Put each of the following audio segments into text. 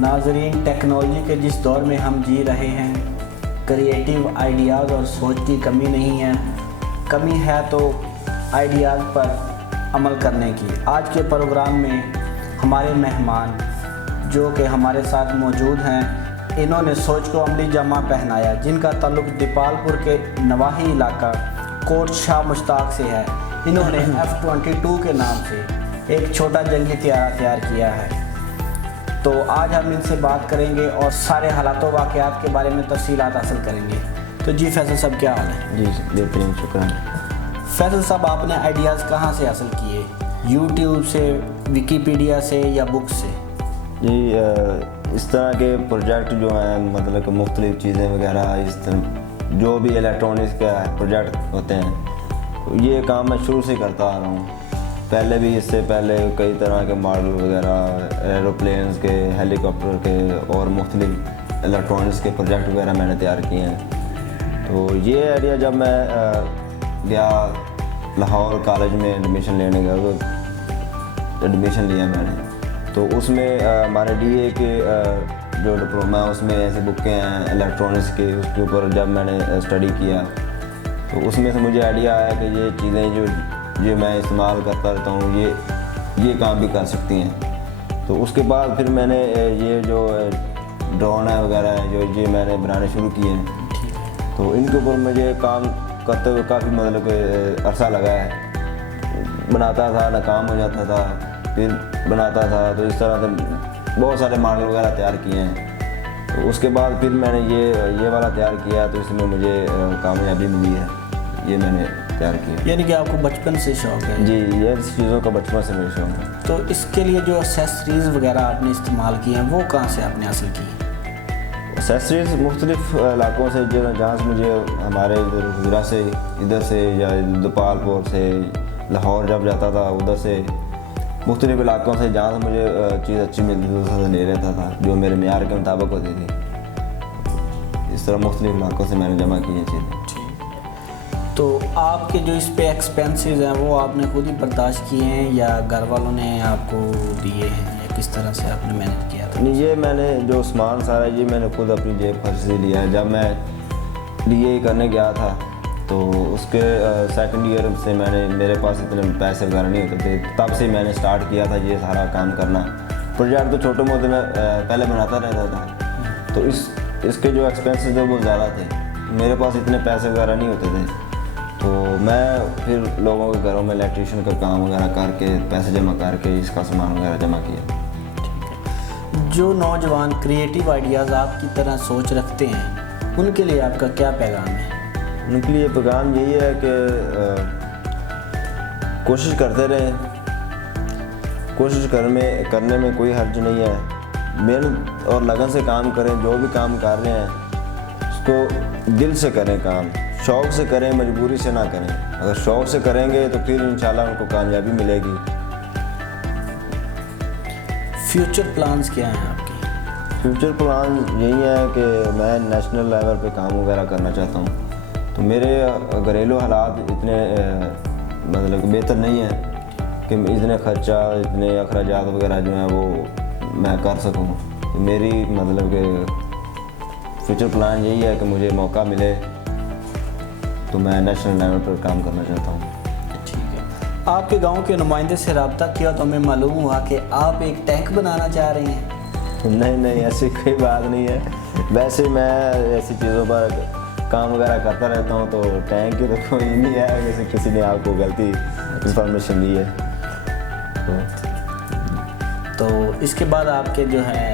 ناظرین، ٹیکنالوجی کے جس دور میں ہم جی رہے ہیں، کریٹیو آئیڈیاز اور سوچ کی کمی نہیں ہے، کمی ہے تو آئیڈیاز پر عمل کرنے کی۔ آج کے پروگرام میں ہمارے مہمان جو کہ ہمارے ساتھ موجود ہیں، انہوں نے سوچ کو عملی جامہ پہنایا، جن کا تعلق دیپال پور کے نواحی علاقہ کوٹ شاہ مشتاق سے ہے۔ انہوں نے F-22 کے نام سے ایک چھوٹا جنگی طیارہ تیار کیا ہے۔ تو آج ہم ان سے بات کریں گے اور سارے حالات و واقعات کے بارے میں تفصیلات حاصل کریں گے۔ تو جی فیصل صاحب، کیا حال ہے؟ جی بہترین، شکریہ۔ فیصل صاحب، آپ نے آئیڈیاز کہاں سے حاصل کیے؟ یوٹیوب سے، ویکیپیڈیا سے یا بک سے؟ جی اس طرح کے پروجیکٹ جو ہیں، مطلب کہ مختلف چیزیں وغیرہ، اس طرح جو بھی الیکٹرانکس کے پروجیکٹ ہوتے ہیں، یہ کام میں شروع سے کرتا آ رہا ہوں۔ پہلے بھی اس سے پہلے کئی طرح کے ماڈل وغیرہ، ایروپلینز کے، ہیلی کاپٹر کے اور مختلف الیکٹرانکس کے پروجیکٹ وغیرہ میں نے تیار کیے ہیں۔ تو یہ آئیڈیا جب میں گیا لاہور کالج میں ایڈمیشن لینے گیا، تو ایڈمیشن لیا میں نے، تو اس میں ہمارے ڈی اے کے جو ڈپلوما ہے اس میں ایسی بکیں ہیں الیکٹرانکس کے، اس کے اوپر جب میں نے اسٹڈی کیا تو اس میں سے مجھے آئیڈیا آیا کہ یہ چیزیں جو میں استعمال کرتا رہتا ہوں، یہ کام بھی کر سکتی ہیں۔ تو اس کے بعد پھر میں نے یہ جو ڈرون ہے وغیرہ ہے جو یہ میں نے بنانے شروع کیے ہیں، تو ان کے اوپر مجھے کام کرتے ہوئے کافی مطلب کہ عرصہ لگا ہے۔ بناتا تھا، ناکام ہو جاتا تھا، پھر بناتا تھا، تو اس طرح سے بہت سارے ماڈل وغیرہ تیار کیے ہیں۔ تو اس کے بعد پھر میں نے یہ والا تیار کیا، تو اس میں مجھے کامیابی ملی ہے، یہ میں نے تیار کیا۔ یعنی کہ آپ کو بچپن سے شوق ہے؟ جی، یہ چیزوں کا بچپن سے میرے شوق ہے۔ تو اس کے لیے جو ایکسیسریز وغیرہ آپ نے استعمال کی ہیں، وہ کہاں سے آپ نے حاصل کی؟ ایکسیسریز مختلف علاقوں سے، جہاں سے مجھے ہمارے ادھر سے ادھر سے یا دیپال پور سے، لاہور جب جاتا تھا ادھر سے، مختلف علاقوں سے جہاں سے مجھے چیز اچھی ملتی تھی اس سے لے لیتا تھا، جو میرے معیار کے مطابق ہوتی تھی۔ اس طرح مختلف علاقوں سے میں نے جمع کی ہیں چیزیں۔ تو آپ کے جو اس پہ ایکسپینسز ہیں وہ آپ نے خود ہی برداشت کیے ہیں یا گھر والوں نے آپ کو دیے ہیں، یا کس طرح سے آپ نے مینیج کیا تھا؟ یہ میں نے جو سامان سارا یہ میں نے خود اپنی جیب خرچ سے لیا ہے۔ جب میں ڈی اے کرنے گیا تھا تو اس کے سیکنڈ ایئر سے میرے پاس اتنے پیسے وغیرہ نہیں ہوتے تھے، تب سے میں نے سٹارٹ کیا تھا یہ سارا کام کرنا۔ پروجیکٹ تو چھوٹے موٹے میں پہلے بناتا رہتا تھا، تو اس کے جو ایکسپینسز تھے وہ زیادہ تھے، میرے پاس اتنے پیسے وغیرہ نہیں ہوتے تھے، تو میں پھر لوگوں کے گھروں میں الیکٹریشین کا کام وغیرہ کر کے پیسے جمع کر کے اس کا سامان وغیرہ جمع کیا۔ جو نوجوان کریٹیو آئیڈیاز آپ کی طرح سوچ رکھتے ہیں، ان کے لیے آپ کا کیا پیغام ہے؟ ان کے لیے پیغام یہی ہے کہ کوشش کرتے رہیں، کوشش کرنے میں کوئی حرج نہیں ہے، محنت اور لگن سے کام کریں، جو بھی کام کر رہے ہیں اس کو دل سے کریں، کام شوق سے کریں، مجبوری سے نہ کریں۔ اگر شوق سے کریں گے تو پھر انشاءاللہ ان کو کامیابی ملے گی۔ فیوچر پلانز کیا ہیں آپ کے؟ فیوچر پلان یہی ہے کہ میں نیشنل لیول پہ کام وغیرہ کرنا چاہتا ہوں، تو میرے گھریلو حالات اتنے مطلب بہتر نہیں ہیں کہ اتنے خرچہ، اتنے اخراجات وغیرہ جو ہیں وہ میں کر سکوں۔ تو میری مطلب کہ فیوچر پلان یہی ہے کہ مجھے موقع ملے تو میں نیشنل لیول پر کام کرنا چاہتا ہوں۔ ٹھیک ہے، آپ کے گاؤں کے نمائندے سے رابطہ کیا تو ہمیں معلوم ہوا کہ آپ ایک ٹینک بنانا چاہ رہے ہیں۔ نہیں، ایسی کوئی بات نہیں ہے، ویسے میں ایسی چیزوں پر کام وغیرہ کرتا رہتا ہوں، تو ٹینک کی تو کوئی نہیں ہے، ویسے کسی نے آپ کو غلطی انفارمیشن دی ہے۔ تو اس کے بعد آپ کے جو ہے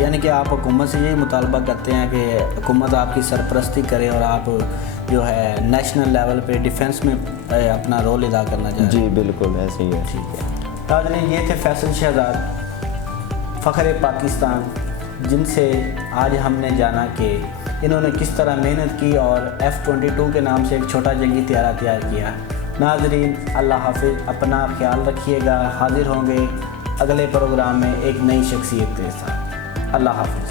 یعنی کہ آپ حکومت سے یہی مطالبہ کرتے ہیں کہ حکومت آپ کی سرپرستی کرے اور آپ جو ہے نیشنل لیول پہ ڈیفینس میں اپنا رول ادا کرنا چاہیں؟ جی بالکل ایسے ہی ہے۔ ٹھیک ہے، ناظرین، یہ تھے فیصل شہزاد، فخر پاکستان، جن سے آج ہم نے جانا کہ انہوں نے کس طرح محنت کی اور F-22 کے نام سے ایک چھوٹا جنگی طیارہ تیار کیا۔ ناظرین، اللہ حافظ، اپنا خیال رکھیے گا، حاضر ہوں گے اگلے پروگرام میں ایک نئی شخصیت کے ساتھ۔ اللہ حافظ۔